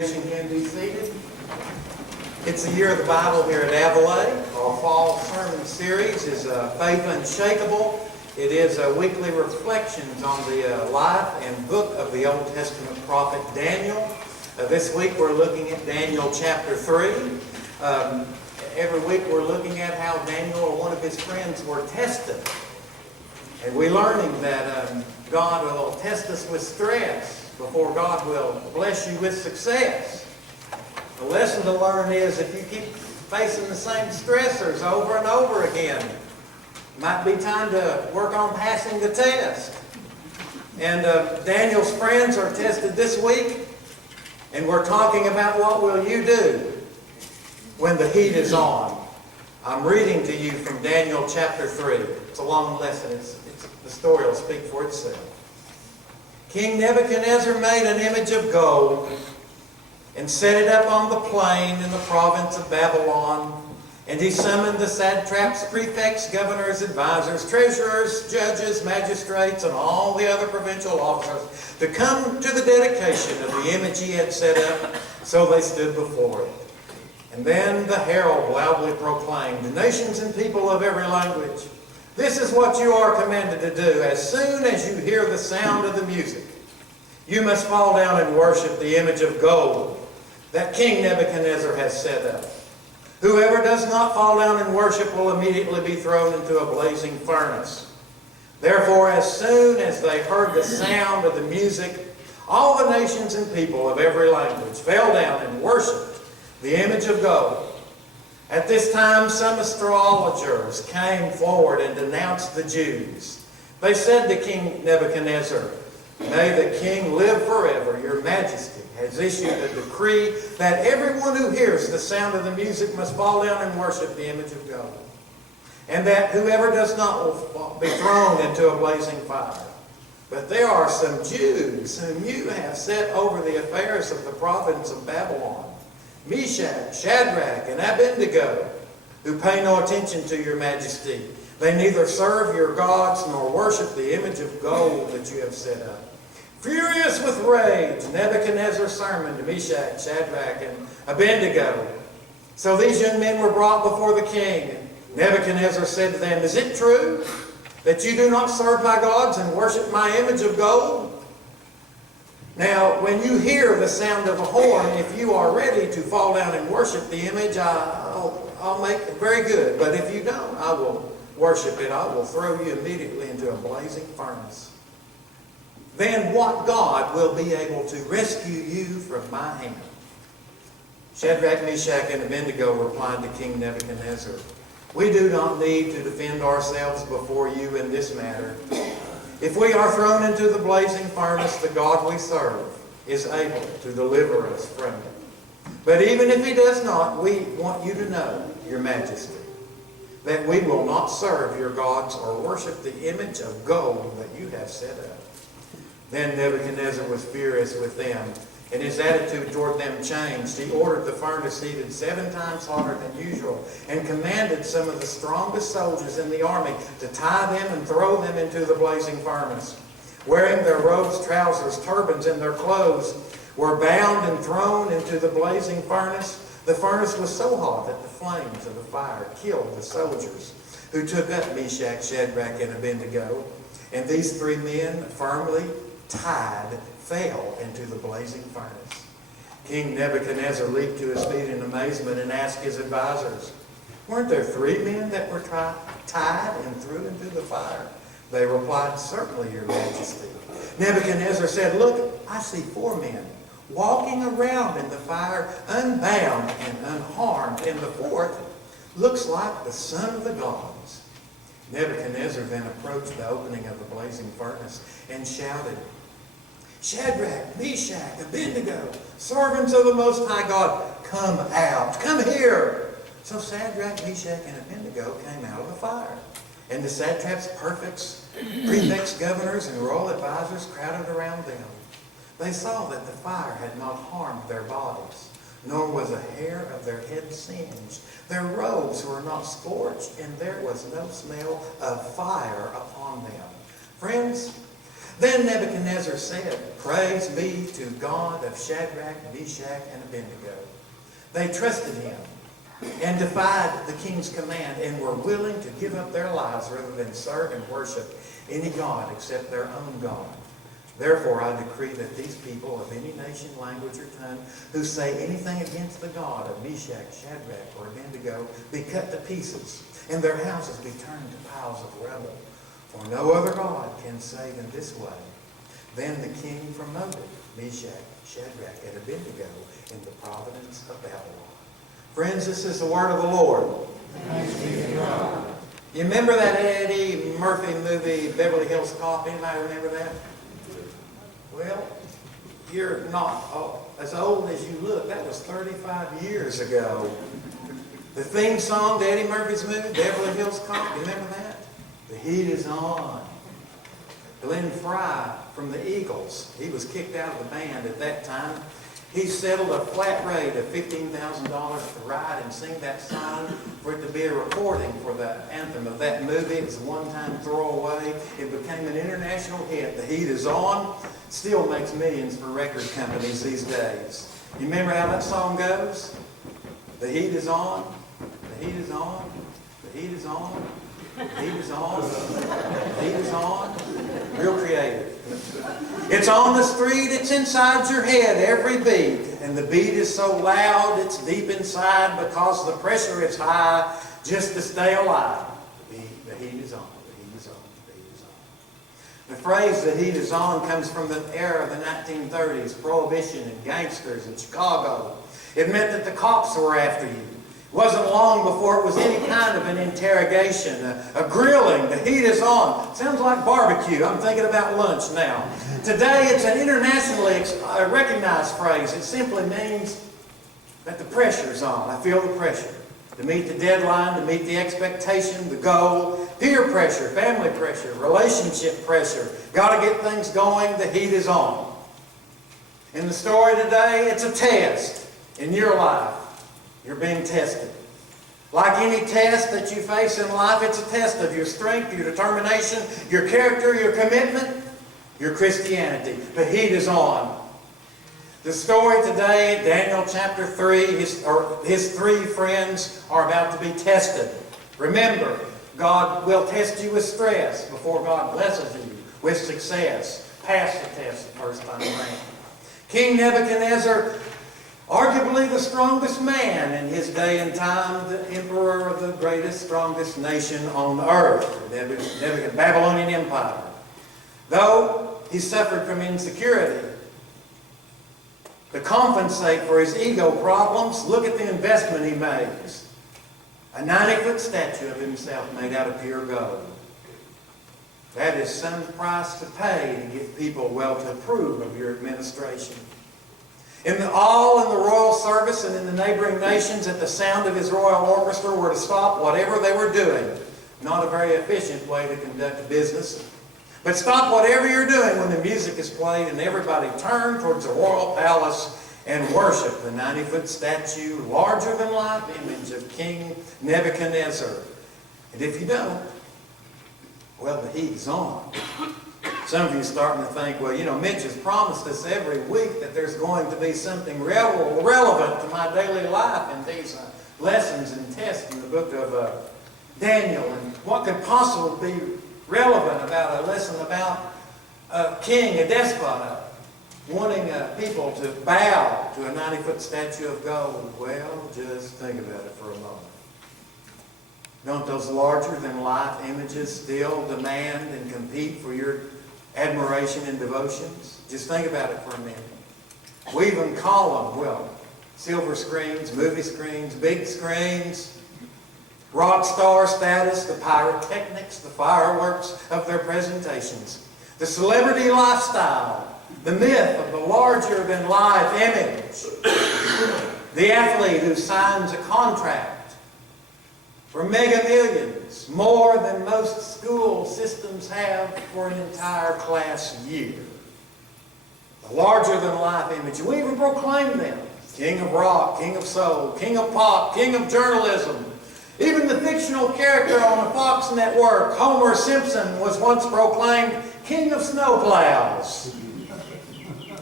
Can be seated. It's the year of the Bible here at Avalon. Our fall sermon series is Faith Unshakable. It is weekly reflections on the life and book of the Old Testament prophet Daniel. This week we're looking at Daniel chapter 3. Every week we're looking at how Daniel or one of his friends were tested. And we're learning that God will test us with stress before God will bless you with success. The lesson to learn is if you keep facing the same stressors over and over again, it might be time to work on passing the test. And Daniel's friends are tested this week, and we're talking about what will you do when the heat is on. I'm reading to you from Daniel chapter 3. It's a long lesson. The story will speak for itself. King Nebuchadnezzar made an image of gold and set it up on the plain in the province of Babylon. And he summoned the satraps, prefects, governors, advisors, treasurers, judges, magistrates, and all the other provincial officers to come to the dedication of the image he had set up. So they stood before it. And then the herald loudly proclaimed, "Nations and people of every language, this is what you are commanded to do. As soon as you hear the sound of the music, you must fall down and worship the image of gold that King Nebuchadnezzar has set up. Whoever does not fall down and worship will immediately be thrown into a blazing furnace." Therefore, as soon as they heard the sound of the music, all the nations and people of every language fell down and worshipped the image of gold. At this time, some astrologers came forward and denounced the Jews. They said to King Nebuchadnezzar, "May the king live forever. Your majesty has issued a decree that everyone who hears the sound of the music must fall down and worship the image of gold, and that whoever does not will be thrown into a blazing fire. But there are some Jews whom you have set over the affairs of the province of Babylon, Meshach, Shadrach, and Abednego, who pay no attention to your majesty. They neither serve your gods nor worship the image of gold that you have set up." Furious with rage, Nebuchadnezzar summoned Meshach, Shadrach, and Abednego. So these young men were brought before the king. Nebuchadnezzar said to them, "Is it true that you do not serve my gods and worship my image of gold? Now, when you hear the sound of a horn, if you are ready to fall down and worship the image, I'll make it very good. But if you don't, I will worship it. I will throw you immediately into a blazing furnace. Then what God will be able to rescue you from my hand?" Shadrach, Meshach, and Abednego replied to King Nebuchadnezzar, "We do not need to defend ourselves before you in this matter. If we are thrown into the blazing furnace, the God we serve is able to deliver us from it. But even if he does not, we want you to know, your majesty, that we will not serve your gods or worship the image of gold that you have set up." Then Nebuchadnezzar was furious with them, and his attitude toward them changed. He ordered the furnace heated 7 times hotter than usual, and commanded some of the strongest soldiers in the army to tie them and throw them into the blazing furnace. Wearing their robes, trousers, turbans, and their clothes, were bound and thrown into the blazing furnace. The furnace was so hot that the flames of the fire killed the soldiers who took up Meshach, Shadrach, and Abednego. And these 3 men, firmly tied, fell into the blazing furnace. King Nebuchadnezzar leaped to his feet in amazement and asked his advisors, "Weren't there 3 men that were tied and threw into the fire?" They replied, "Certainly, your majesty." Nebuchadnezzar said, "Look, I see 4 men walking around in the fire, unbound and unharmed, and the 4th looks like the son of the gods." Nebuchadnezzar then approached the opening of the blazing furnace and shouted, "Shadrach, Meshach, Abednego, servants of the Most High God, come out, come here." So Shadrach, Meshach, and Abednego came out of the fire. And the satraps, prefects, governors, and royal advisors crowded around them. They saw that the fire had not harmed their bodies, nor was a hair of their head singed. Their robes were not scorched, and there was no smell of fire upon them. Friends, Then Nebuchadnezzar said, "Praise be to God of Shadrach, Meshach, and Abednego." They trusted him and defied the king's command and were willing to give up their lives rather than serve and worship any god except their own God. Therefore I decree that these people of any nation, language, or tongue who say anything against the God of Meshach, Shadrach, or Abednego be cut to pieces, and their houses be turned to piles of rubble. For no other God can save in this way. Then the king promoted Meshach, Shadrach, and Abednego in the province of Babylon. Friends, this is the word of the Lord. Thanks be to God. You remember that Eddie Murphy movie, Beverly Hills Cop? Anybody remember that? Well, you're not as old as you look. That was 35 years ago. The theme song to Eddie Murphy's movie, Beverly Hills Cop, you remember that? The heat is on. Glenn Fry from the Eagles, he was kicked out of the band at that time. He settled a flat rate of $15,000 to write and sing that song, for it to be a recording for the anthem of that movie. It was a one-time throwaway. It became an international hit. The heat is on. Still makes millions for record companies these days. You remember how that song goes? The heat is on. The heat is on. The heat is on. The heat is on. The heat is on. Real creative. It's on the street, it's inside your head, every beat. And the beat is so loud, it's deep inside because the pressure is high just to stay alive. The heat is on, the heat is on, the heat is on. The phrase "the heat is on" comes from the era of the 1930s, Prohibition and gangsters in Chicago. It meant that the cops were after you. It wasn't long before it was any kind of an interrogation, a grilling. The heat is on. Sounds like barbecue. I'm thinking about lunch now. Today, it's an internationally recognized phrase. It simply means that the pressure's on. I feel the pressure. To meet the deadline, to meet the expectation, the goal. Peer pressure, family pressure, relationship pressure. Got to get things going. The heat is on. In the story today, it's a test in your life. You're being tested. Like any test that you face in life, it's a test of your strength, your determination, your character, your commitment, your Christianity. The heat is on. The story today, Daniel chapter 3, his three friends are about to be tested. Remember, God will test you with stress before God blesses you with success. Pass the test the first time around. King Nebuchadnezzar, arguably the strongest man in his day and time, the emperor of the greatest, strongest nation on earth, the Babylonian Empire. Though he suffered from insecurity, to compensate for his ego problems, look at the investment he makes. A 90-foot statue of himself made out of pure gold. That is some price to pay to get people well to approve of your administration. All in the royal service and in the neighboring nations, at the sound of his royal orchestra, were to stop whatever they were doing. Not a very efficient way to conduct business. But stop whatever you're doing when the music is played and everybody turn towards the royal palace and worship the 90-foot statue, larger-than-life image of King Nebuchadnezzar. And if you don't, well, the heat is on. Some of you are starting to think, well, you know, Mitch has promised us every week that there's going to be something relevant to my daily life in these lessons and tests in the book of Daniel. And what could possibly be relevant about a lesson about a king, a despot, wanting people to bow to a 90-foot statue of gold? Well, just think about it for a moment. Don't those larger-than-life images still demand and compete for your admiration and devotions? Just think about it for a minute. We even call them, well, silver screens, movie screens, big screens, rock star status, the pyrotechnics, the fireworks of their presentations, the celebrity lifestyle, the myth of the larger-than-life image, the athlete who signs a contract for mega millions, more than most school systems have for an entire class year. The larger-than-life image. We even proclaim them. King of rock, king of soul, king of pop, king of journalism. Even the fictional character on the Fox network, Homer Simpson, was once proclaimed king of snowplows.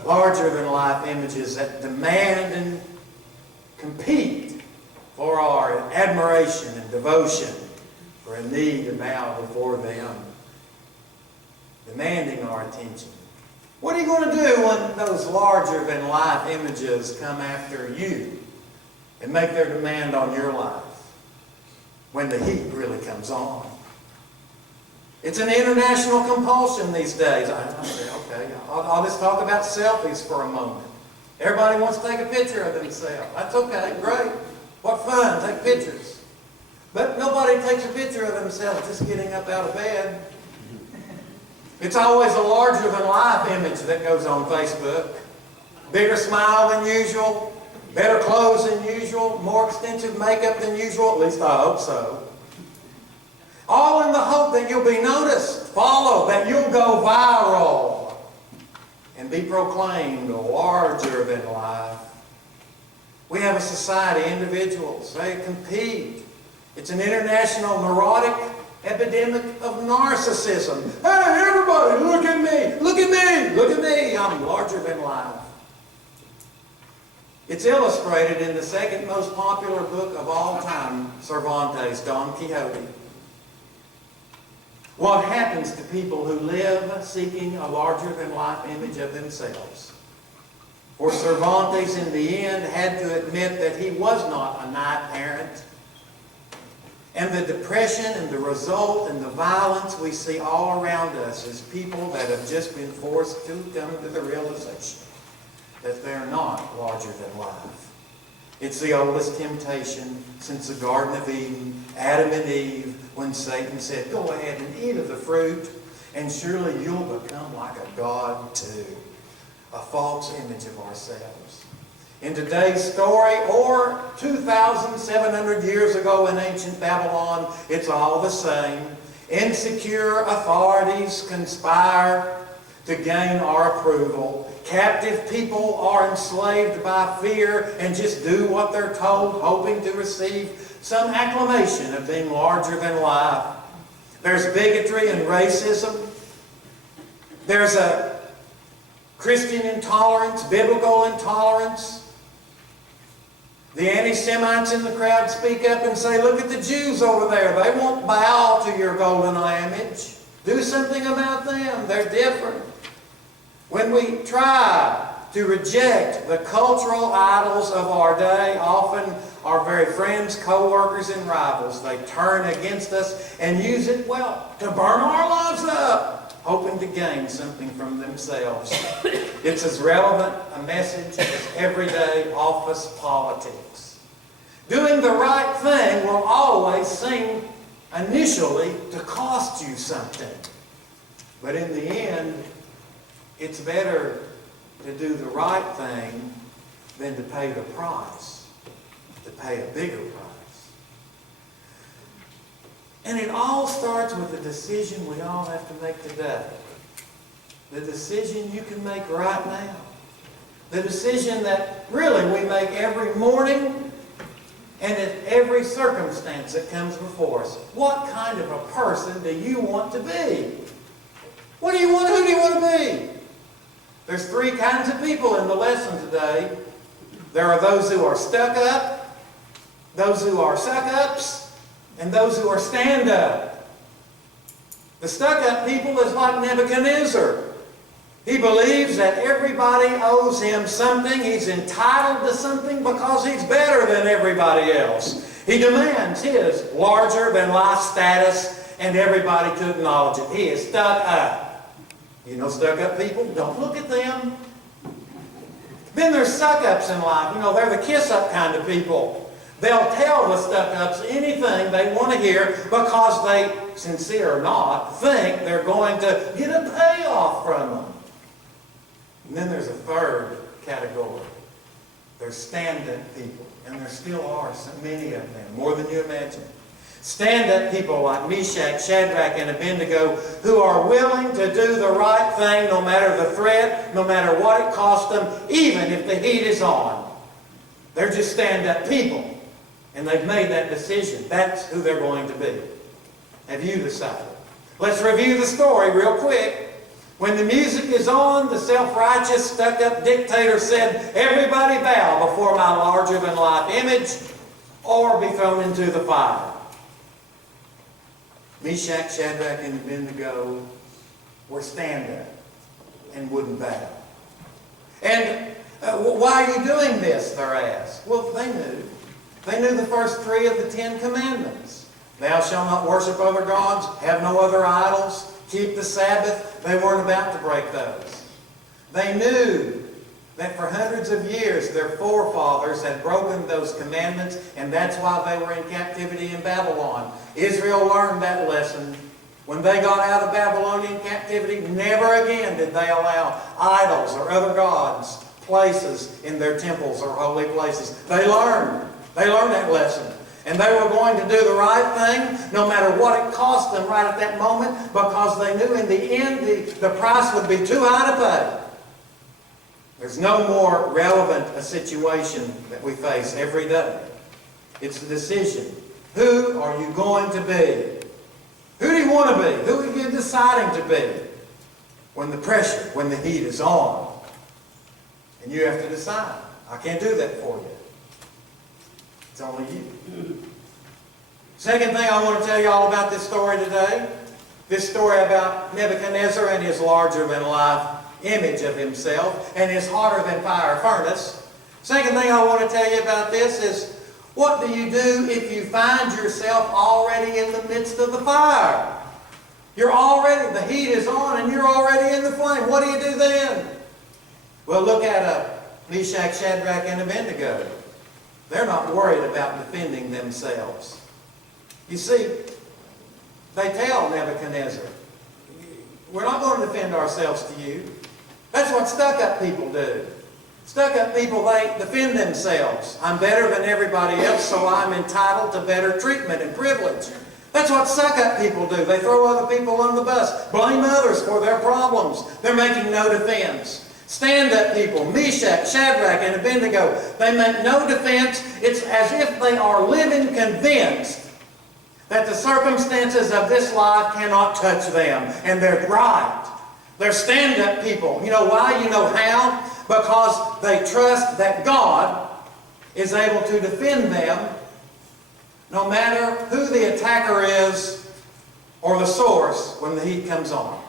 Larger-than-life images that demand and compete for our admiration and devotion, for a need to bow before them, demanding our attention. What are you going to do when those larger-than-life images come after you and make their demand on your life? When the heat really comes on. It's an international compulsion these days. I say, okay, I'll just talk about selfies for a moment. Everybody wants to take a picture of themselves. That's okay, great. What fun, take pictures. But nobody takes a picture of themselves just getting up out of bed. It's always a larger-than-life image that goes on Facebook. Bigger smile than usual, better clothes than usual, more extensive makeup than usual, at least I hope so. All in the hope that you'll be noticed, followed, that you'll go viral and be proclaimed larger than life. We have a society, individuals, they compete. It's an international neurotic epidemic of narcissism. Hey, everybody, look at me, look at me, look at me, I'm larger than life. It's illustrated in the second most popular book of all time, Cervantes' Don Quixote. What happens to people who live seeking a larger-than-life image of themselves? For Cervantes, in the end, had to admit that he was not a knight errant. And the depression and the result and the violence we see all around us is people that have just been forced to come to the realization that they're not larger than life. It's the oldest temptation since the Garden of Eden, Adam and Eve, when Satan said, go ahead and eat of the fruit, and surely you'll become like a god too. A false image of ourselves. In today's story, or 2,700 years ago in ancient Babylon, it's all the same. Insecure authorities conspire to gain our approval. Captive people are enslaved by fear and just do what they're told, hoping to receive some acclamation of being larger than life. There's bigotry and racism. There's a Christian intolerance, biblical intolerance. The anti-Semites in the crowd speak up and say, look at the Jews over there. They won't bow to your golden image. Do something about them. They're different. When we try to reject the cultural idols of our day, often our very friends, co-workers, and rivals, they turn against us and use it, well, to burn our lives up, hoping to gain something from themselves. It's as relevant a message as everyday office politics. Doing the right thing will always seem initially to cost you something. But in the end, it's better to do the right thing than to pay the price, to pay a bigger price. And it all starts with the decision we all have to make today. The decision you can make right now. The decision that really we make every morning and in every circumstance that comes before us. What kind of a person do you want to be? What do you want? Who do you want to be? There's three kinds of people in the lesson today. There are those who are stuck up, those who are suck-ups, and those who are stand-up. The stuck-up people is like Nebuchadnezzar. He believes that everybody owes him something. He's entitled to something because he's better than everybody else. He demands his larger-than-life status and everybody to acknowledge it. He is stuck up. You know stuck-up people? Don't look at them. Then there's suck-ups in life. You know, they're the kiss-up kind of people. They'll tell the stuck-ups anything they want to hear because they, sincere or not, think they're going to get a payoff from them. And then there's a third category. There's stand-up people. And there still are so many of them, more than you imagine. Stand-up people like Meshach, Shadrach, and Abednego who are willing to do the right thing no matter the threat, no matter what it costs them, even if the heat is on. They're just stand-up people. And they've made that decision. That's who they're going to be. Have you decided? Let's review the story real quick. When the music is on, the self-righteous, stuck-up dictator said, everybody bow before my larger-than-life image or be thrown into the fire. Meshach, Shadrach, and Abednego were stand-up and wouldn't bow. And why are you doing this, they're asked. Well, they knew. They knew the first 3 of the 10 commandments. Thou shalt not worship other gods, have no other idols, keep the Sabbath. They weren't about to break those. They knew that for hundreds of years their forefathers had broken those commandments, and that's why they were in captivity in Babylon. Israel learned that lesson. When they got out of Babylonian captivity, never again did they allow idols or other gods places in their temples or holy places. They learned that lesson. And they were going to do the right thing, no matter what it cost them right at that moment, because they knew in the end the price would be too high to pay. There's no more relevant a situation that we face every day. It's the decision. Who are you going to be? Who do you want to be? Who are you deciding to be? When the pressure, when the heat is on. And you have to decide. I can't do that for you. It's only you. Second thing I want to tell you all about this story today. This story about Nebuchadnezzar and his larger-than-life image of himself and his hotter-than-fire furnace. Second thing I want to tell you about this is, what do you do if you find yourself already in the midst of the fire? You're already, the heat is on and you're already in the flame. What do you do then? Well, look at Meshach, Shadrach, and Abednego. They're not worried about defending themselves. You see, they tell Nebuchadnezzar, we're not going to defend ourselves to you. That's what stuck-up people do. Stuck-up people, they defend themselves. I'm better than everybody else, so I'm entitled to better treatment and privilege. That's what stuck-up people do. They throw other people on the bus, blame others for their problems. They're making no defense. Stand-up people, Meshach, Shadrach, and Abednego, they make no defense. It's as if they are living convinced that the circumstances of this life cannot touch them. And they're right. They're stand-up people. You know why? You know how? Because they trust that God is able to defend them no matter who the attacker is or the source when the heat comes on.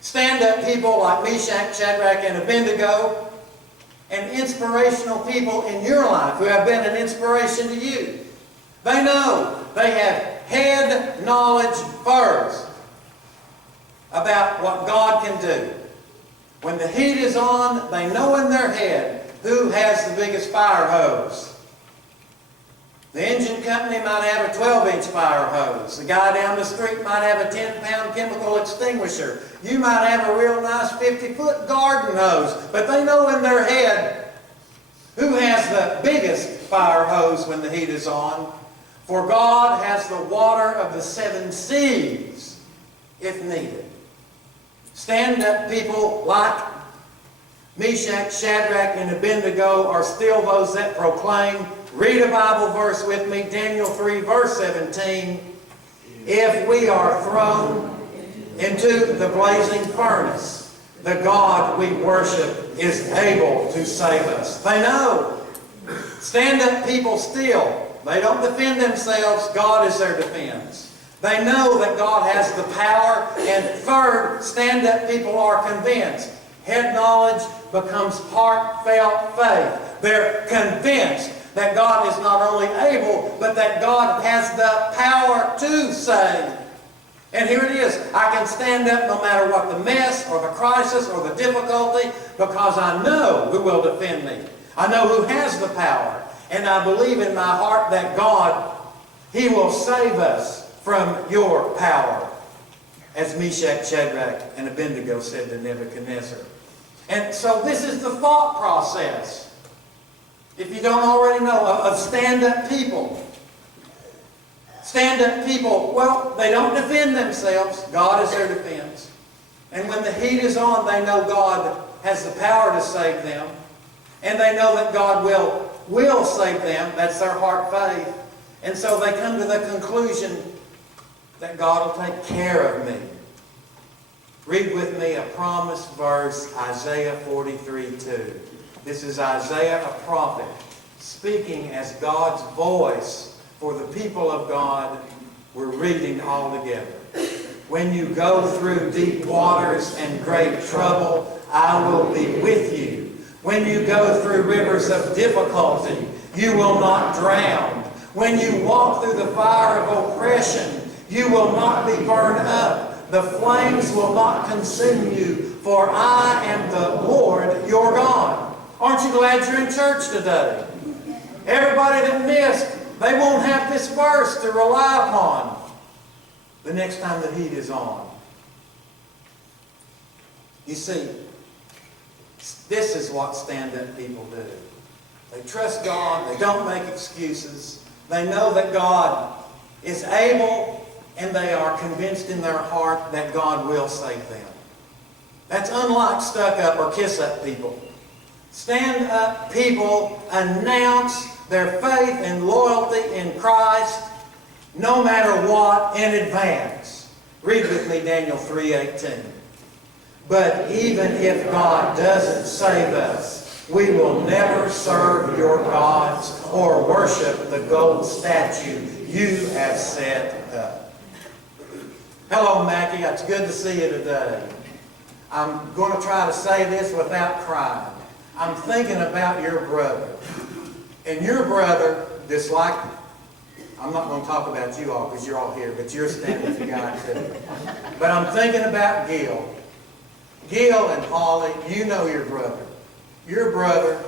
Stand-up people like Meshach, Shadrach, and Abednego, and inspirational people in your life who have been an inspiration to you. They know, they have head knowledge first about what God can do. When the heat is on, they know in their head who has the biggest fire hose. The engine company might have a 12-inch fire hose. The guy down the street might have a 10-pound chemical extinguisher. You might have a real nice 50-foot garden hose. But they know in their head who has the biggest fire hose when the heat is on. For God has the water of the 7 seas if needed. Stand-up people like Meshach, Shadrach, and Abednego are still those that proclaim. Read a Bible verse with me, Daniel 3, verse 17. If we are thrown into the blazing furnace, the God we worship is able to save us. They know. Stand-up people still. They don't defend themselves. God is their defense. They know that God has the power. And third, stand-up people are convinced. Head knowledge becomes heartfelt faith. They're convinced that God is not only able, but that God has the power to save. And here it is. I can stand up no matter what the mess or the crisis or the difficulty, because I know who will defend me. I know who has the power. And I believe in my heart that God, He will save us from your power. As Meshach, Shadrach, and Abednego said to Nebuchadnezzar. And so this is the thought process, if you don't already know, of stand-up people. Stand-up people, well, they don't defend themselves. God is their defense. And when the heat is on, they know God has the power to save them. And they know that God will save them. That's their heart faith. And so they come to the conclusion that God will take care of me. Read with me a promised verse, Isaiah 43:2. This is Isaiah, a prophet, speaking as God's voice for the people of God. We're reading all together. When you go through deep waters and great trouble, I will be with you. When you go through rivers of difficulty, you will not drown. When you walk through the fire of oppression, you will not be burned up. The flames will not consume you, for I am the Lord your God. Aren't you glad you're in church today? Everybody that missed, they won't have this verse to rely upon the next time the heat is on. You see, this is what stand-up people do. They trust God. They don't make excuses. They know that God is able, and they are convinced in their heart that God will save them. That's unlike stuck-up or kiss-up people. Stand-up people announce their faith and loyalty in Christ no matter what in advance. Read with me Daniel 3:18. But even if God doesn't save us, we will never serve your gods or worship the gold statue you have set up. Hello, Mackie. It's good to see you today. I'm going to try to say this without crying. I'm thinking about your brother. And your brother, just like, I'm not going to talk about you all because you're all here, but you're standing with the guy too. But I'm thinking about Gil. Gil and Holly, you know your brother. Your brother,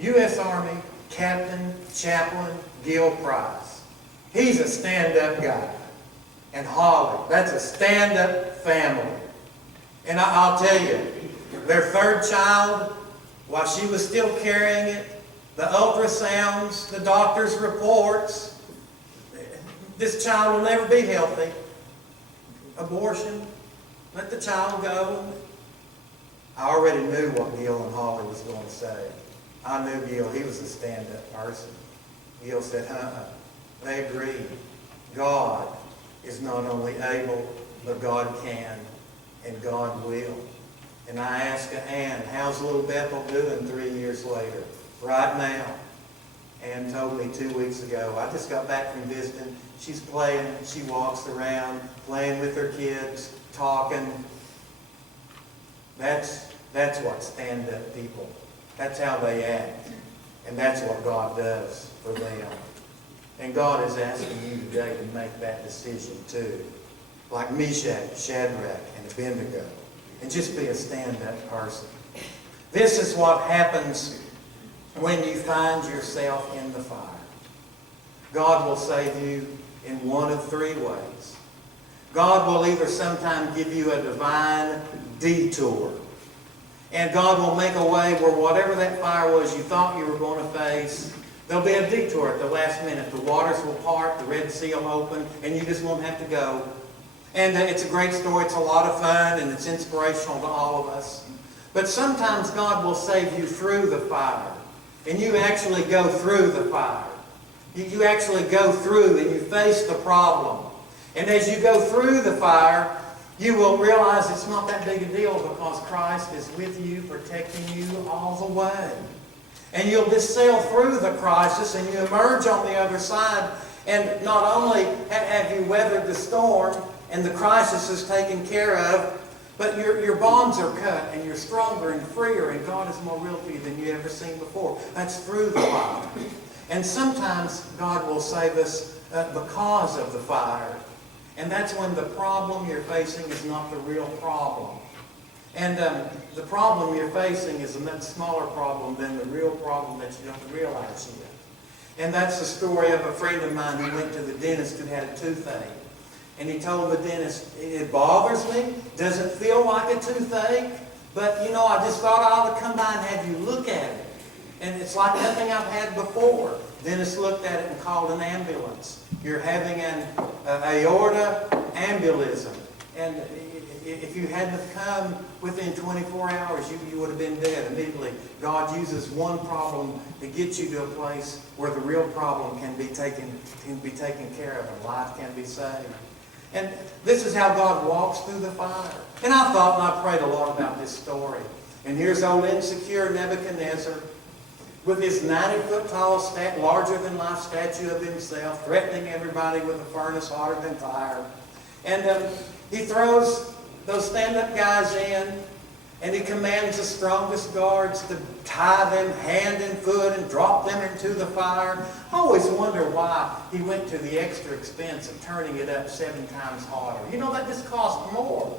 U.S. Army Captain Chaplain Gil Price. He's a stand-up guy. And Holly, that's a stand-up family. And I'll tell you, their third child, while she was still carrying it, the ultrasounds, the doctor's reports, this child will never be healthy. Abortion, let the child go. I already knew what Gil and Holly was going to say. I knew Gil, he was a stand-up person. Gil said, They agreed. God is not only able, but God can, and God will. And I asked Ann, how's little Bethel doing 3 years later? Right now. Ann told me 2 weeks ago, I just got back from visiting. She's playing, she walks around, playing with her kids, talking. That's what stand-up people, that's how they act. And that's what God does for them. And God is asking you today to make that decision too. Like Meshach, Shadrach, and Abednego. And just be a stand-up person. This is what happens when you find yourself in the fire. God will save you in one of three ways. God will either sometime give you a divine detour. And God will make a way where whatever that fire was you thought you were going to face, there'll be a detour at the last minute. The waters will part, the Red Sea will open, and you just won't have to go. And it's a great story. It's a lot of fun, and it's inspirational to all of us. But sometimes God will save you through the fire. And you actually go through the fire. You actually go through and you face the problem. And as you go through the fire, you will realize it's not that big a deal because Christ is with you, protecting you all the way. And you'll just sail through the crisis and you emerge on the other side. And not only have you weathered the storm and the crisis is taken care of, but your bonds are cut and you're stronger and freer and God is more real to you than you've ever seen before. That's through the fire. And sometimes God will save us because of the fire. And that's when the problem you're facing is not the real problem. And the problem you're facing is a much smaller problem than the real problem that you don't realize yet. And that's the story of a friend of mine who went to the dentist who had a toothache. And he told the dentist, it bothers me, doesn't feel like a toothache, but you know, I just thought I ought to come by and have you look at it. And it's like nothing I've had before. Dentist looked at it and called an ambulance. You're having an aorta embolism. And if you hadn't come within 24 hours, you would have been dead immediately. God uses one problem to get you to a place where the real problem can be taken care of and life can be saved. And this is how God walks through the fire. And I thought and I prayed a lot about this story. And here's old insecure Nebuchadnezzar with his 90-foot tall, larger-than-life statue of himself, threatening everybody with a furnace hotter than fire. And he throws those stand-up guys in, and he commands the strongest guards to tie them hand and foot and drop them into the fire. I always wonder why he went to the extra expense of turning it up 7 times hotter. You know, that just cost more.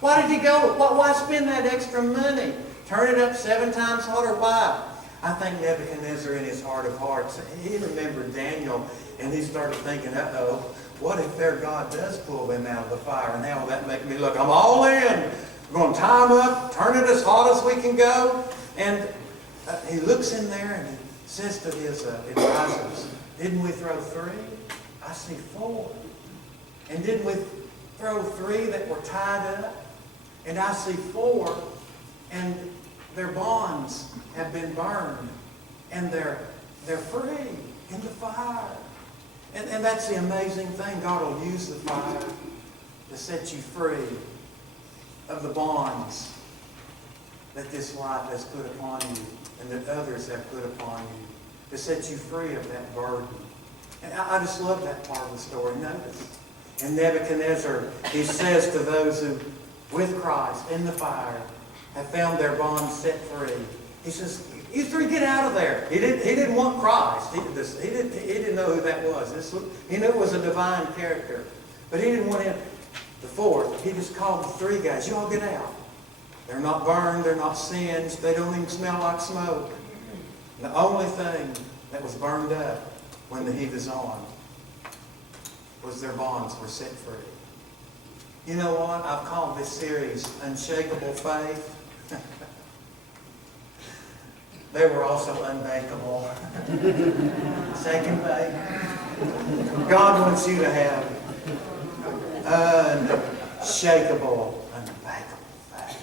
Why did he go? Why spend that extra money? Turn it up 7 times hotter? Why? I think Nebuchadnezzar, in his heart of hearts, he remembered Daniel, and he started thinking, uh-oh, what if their God does pull them out of the fire? And how will that make me look? I'm all in. We're going to tie them up, turn it as hot as we can go. And he looks in there and he says to his advisors, didn't we throw 3? I see 4. And didn't we throw 3 that were tied up? And I see 4, and their bonds have been burned, and they're free in the fire. And that's the amazing thing. God will use the fire to set you free of the bonds that this life has put upon you and that others have put upon you, to set you free of that burden. And I just love that part of the story. Notice. And Nebuchadnezzar, he says to those who, with Christ in the fire, have found their bonds set free, he says, you 3 get out of there. He didn't want Christ. He didn't know who that was. He knew it was a divine character. But he didn't want him. The 4th, he just called the 3 guys, you all get out. They're not burned, they're not singed, they don't even smell like smoke. And the only thing that was burned up when the heat is on was their bonds were set free. You know what? I've called this series Unshakable Faith. They were also unbankable. Shaken faith. God wants you to have unshakable, unbankable faith.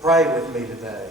Pray with me today.